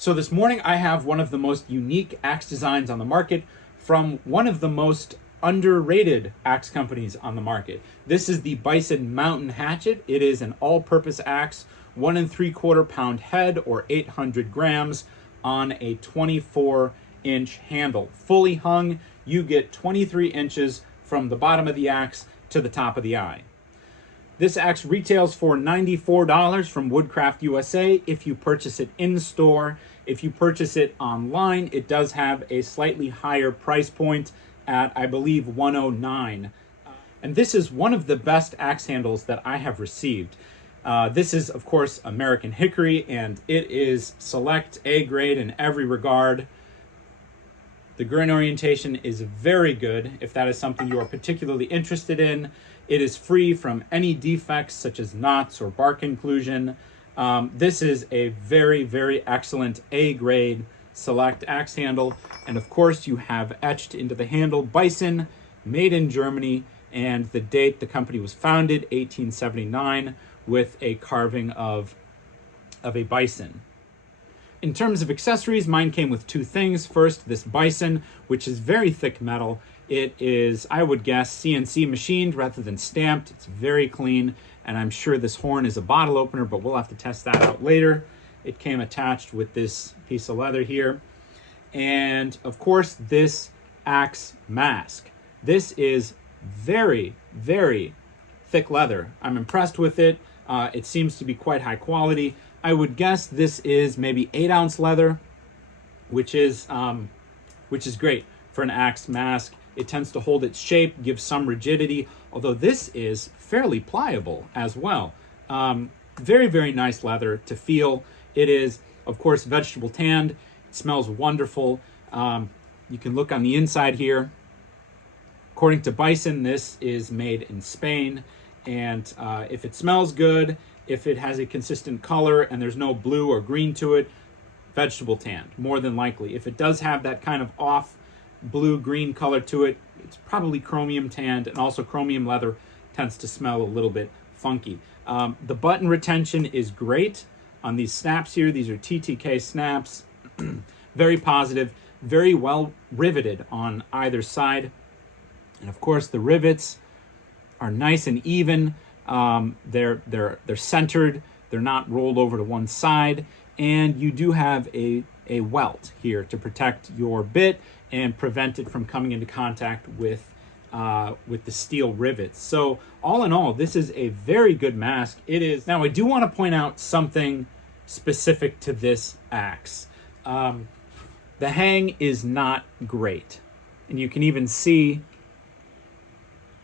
So this morning I have one of the most unique axe designs on the market from one of the most underrated axe companies on the market. This is the Bison Mountain Hatchet. It is an all-purpose axe, 1 3/4 pound head or 800 grams on a 24-inch handle. Fully hung, you get 23 inches from the bottom of the axe to the top of the eye. This axe retails for $94 from Woodcraft USA if you purchase it in store. If you purchase it online, it does have a slightly higher price point at, I believe, $109. And this is one of the best axe handles that I have received. This is, of course, American hickory, and it is select A grade in every regard. The grain orientation is very good if that is something you are particularly interested in. It is free from any defects such as knots or bark inclusion. This is a very, very excellent A-grade select axe handle. And of course, you have etched into the handle Bison, made in Germany, and the date the company was founded, 1879, with a carving of a bison. In terms of accessories, mine came with two things. First, this bison, which is very thick metal. It is, I would guess, CNC machined rather than stamped. It's very clean, and I'm sure this horn is a bottle opener, but we'll have to test that out later. It came attached with this piece of leather here. And of course, this axe mask. This is very, very thick leather. I'm impressed with it. It seems to be quite high quality. I would guess this is maybe 8-ounce leather, which is great for an axe mask. It tends to hold its shape, give some rigidity, although this is fairly pliable as well. Very, very nice leather to feel. It is, of course, vegetable tanned. It smells wonderful. You can look on the inside here. According to Bison, this is made in Spain. And if it smells good, if it has a consistent color and there's no blue or green to it, vegetable tanned, more than likely. If it does have that kind of off blue-green color to it, it's probably chromium tanned, and also chromium leather tends to smell a little bit funky. The button retention is great on these snaps here. These are TTK snaps. Very positive, very well riveted on either side. And of course, the rivets are nice and even. They're centered. They're not rolled over to one side. And you do have a welt here to protect your bit and prevent it from coming into contact with the steel rivets. So all in all, this is a very good mask. It is. Now, I do want to point out something specific to this axe. The hang is not great. And you can even see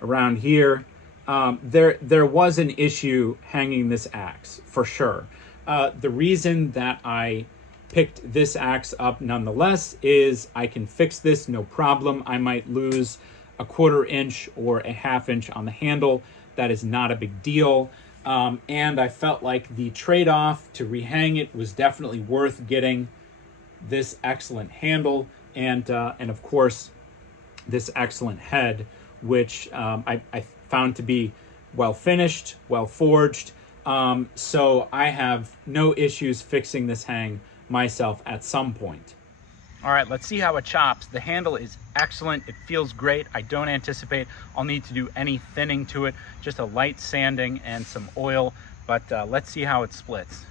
around here, there was an issue hanging this axe, for sure. The reason that I picked this axe up nonetheless is I can fix this, no problem. I might lose a 1/4 inch or a 1/2 inch on the handle. That is not a big deal. And I felt like the trade-off to rehang it was definitely worth getting this excellent handle and of course, this excellent head, which I found to be well finished, well forged. So I have no issues fixing this hang myself at some point. All right, let's see how it chops. The handle is excellent. It feels great. I don't anticipate I'll need to do any thinning to it, just a light sanding and some oil, but let's see how it splits.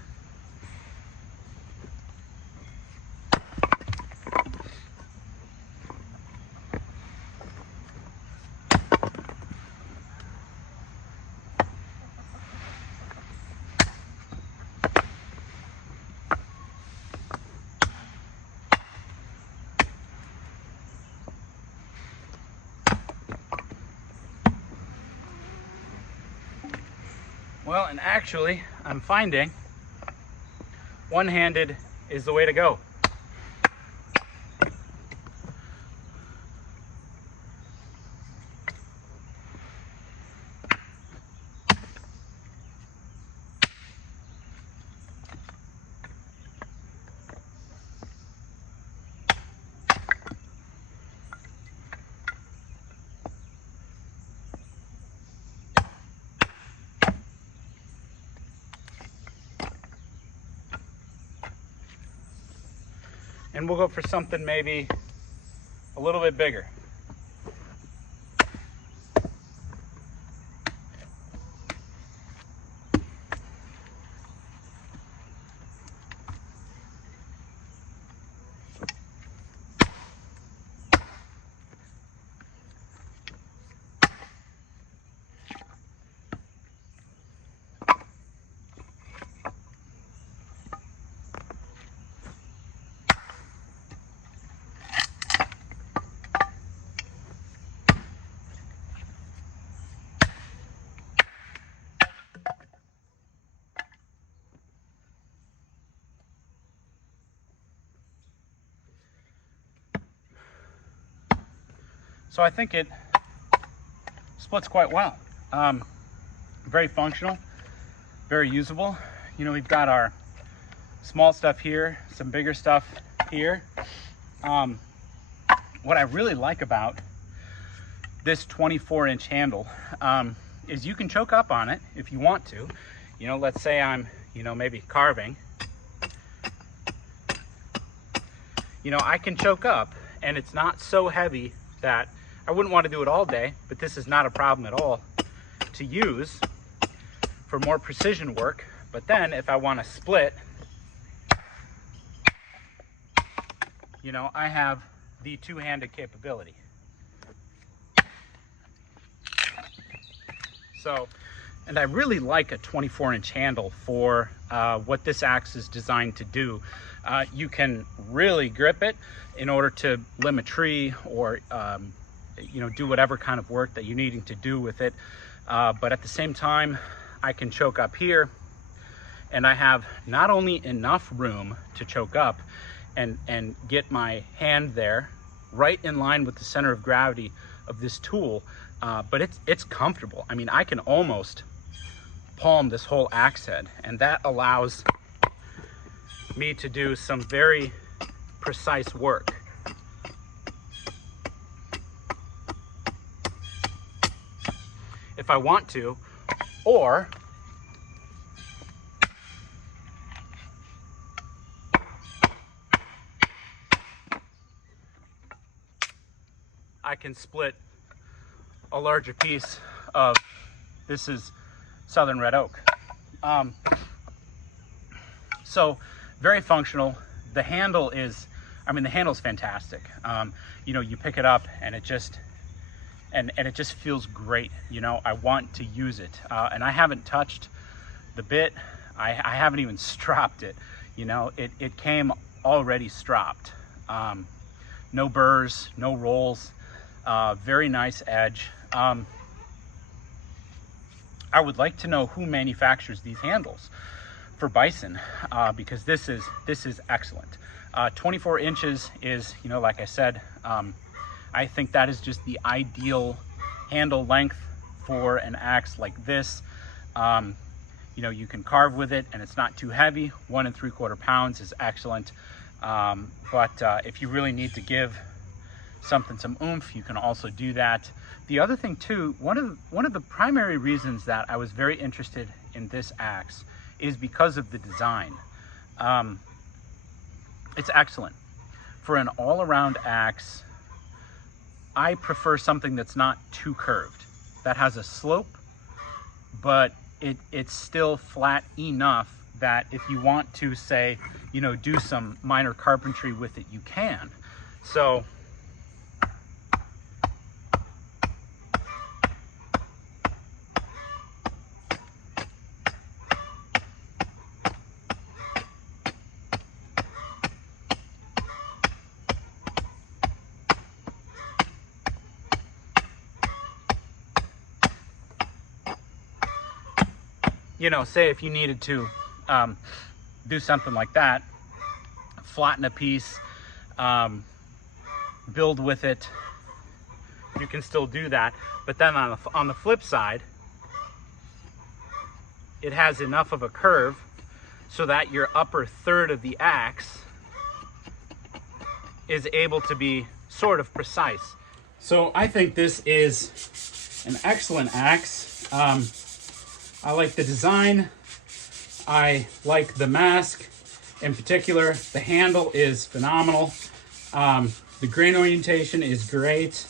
Well, and actually, I'm finding one-handed is the way to go. and we'll go for something maybe a little bit bigger. So I think it splits quite well. Very functional, very usable. You know, we've got our small stuff here, some bigger stuff here. What I really like about this 24-inch handle is you can choke up on it if you want to. You know, let's say I'm, maybe carving. You know, I can choke up and it's not so heavy that I wouldn't want to do it all day, but this is not a problem at all to use for more precision work. But then if I want to split, I have the two-handed capability. So, and I really like a 24-inch handle for what this axe is designed to do. You can really grip it in order to limb a tree or do whatever kind of work that you're needing to do with it. But at the same time, I can choke up here, and I have not only enough room to choke up and get my hand there right in line with the center of gravity of this tool, but it's comfortable. I mean, I can almost palm this whole axe head, and that allows me to do some very precise work. If I want to, or I can split a larger piece of, this is southern red oak. So very functional. The handle is, the handle's fantastic. You pick it up and it just feels great. I want to use it. And I haven't touched the bit. I haven't even stropped it. It came already stropped. No burrs, no rolls, very nice edge. I would like to know who manufactures these handles for Bison, because this is excellent. 24 inches is, like I said, I think that is just the ideal handle length for an axe like this. You can carve with it and it's not too heavy. 1 3/4 pounds is excellent. But if you really need to give something some oomph, you can also do that. The other thing too, one of the primary reasons that I was very interested in this axe is because of the design. It's excellent. For an all-around axe, I prefer something that's not too curved, that has a slope, but it's still flat enough that if you want to, say, do some minor carpentry with it, you can. So say if you needed to do something like that, flatten a piece, build with it, you can still do that. But then on the flip side, it has enough of a curve so that your upper third of the axe is able to be sort of precise. So I think this is an excellent axe. I like the design, I like the mask, In particular, the handle is phenomenal. The grain orientation is great.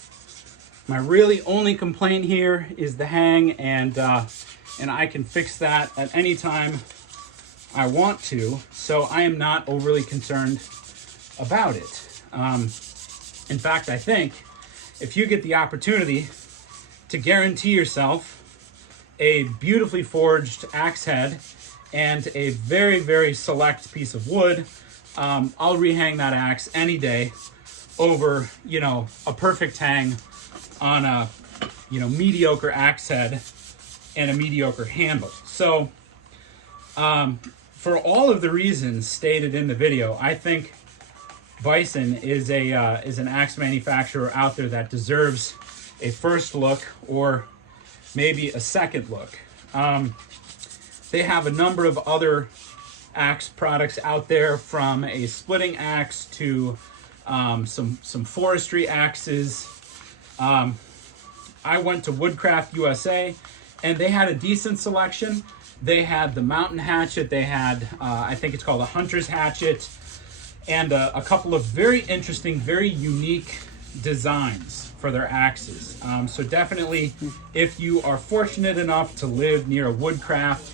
My really only complaint here is the hang, and I can fix that at any time I want to, so I am not overly concerned about it. In fact, I think if you get the opportunity to guarantee yourself a beautifully forged axe head and a very, very select piece of wood, I'll rehang that axe any day over, you know, a perfect hang on a, you know, mediocre axe head and a mediocre handle. So, for all of the reasons stated in the video, I think Bison is an axe manufacturer out there that deserves a first look, or maybe a second look. They have a number of other axe products out there, from a splitting axe to some forestry axes. I went to Woodcraft USA, and they had a decent selection. They had the Mountain Hatchet. They had, I think it's called a Hunter's Hatchet, and a couple of very interesting, very unique designs for their axes. So definitely, if you are fortunate enough to live near a Woodcraft,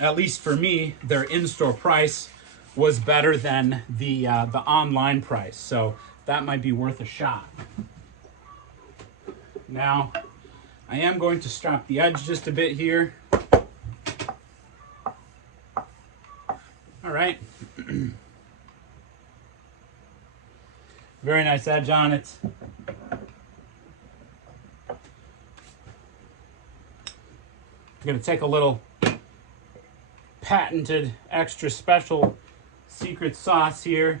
at least for me, their in-store price was better than the online price. So that might be worth a shot. Now, I am going to strap the edge just a bit here. All right. Very nice edge on it. I'm going to take a little patented, extra special secret sauce here.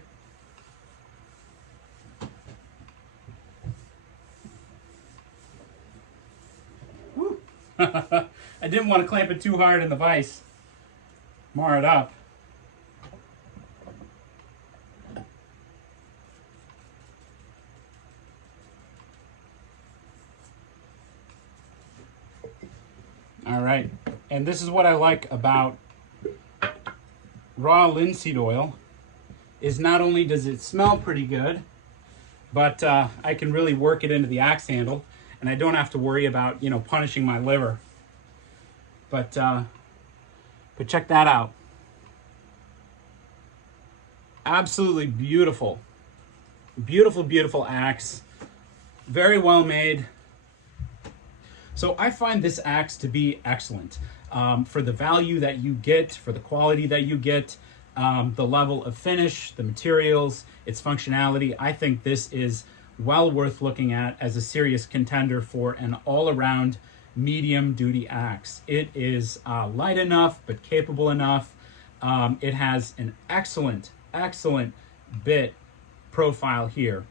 Woo. I didn't want to clamp it too hard in the vise. Mar it up. All right, and this is what I like about raw linseed oil, is not only does it smell pretty good, but I can really work it into the axe handle, and I don't have to worry about, you know, punishing my liver. But check that out. Absolutely beautiful. Beautiful, beautiful axe. Very well made. So I find this axe to be excellent for the value that you get, for the quality that you get, the level of finish, the materials, its functionality. I think this is well worth looking at as a serious contender for an all-around medium-duty axe. It is light enough, but capable enough. It has an excellent, excellent bit profile here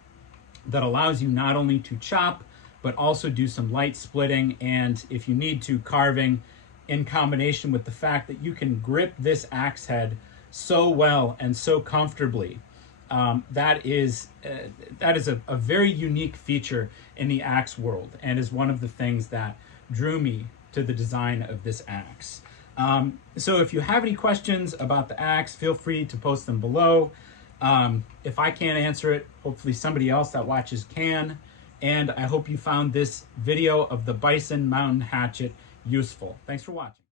that allows you not only to chop, but also do some light splitting, and if you need to, carving, in combination with the fact that you can grip this axe head so well and so comfortably. That is a very unique feature in the axe world, and is one of the things that drew me to the design of this axe. So if you have any questions about the axe, feel free to post them below. If I can't answer it, hopefully somebody else that watches can. And I hope you found this video of the Bison Mountain Hatchet useful. Thanks for watching.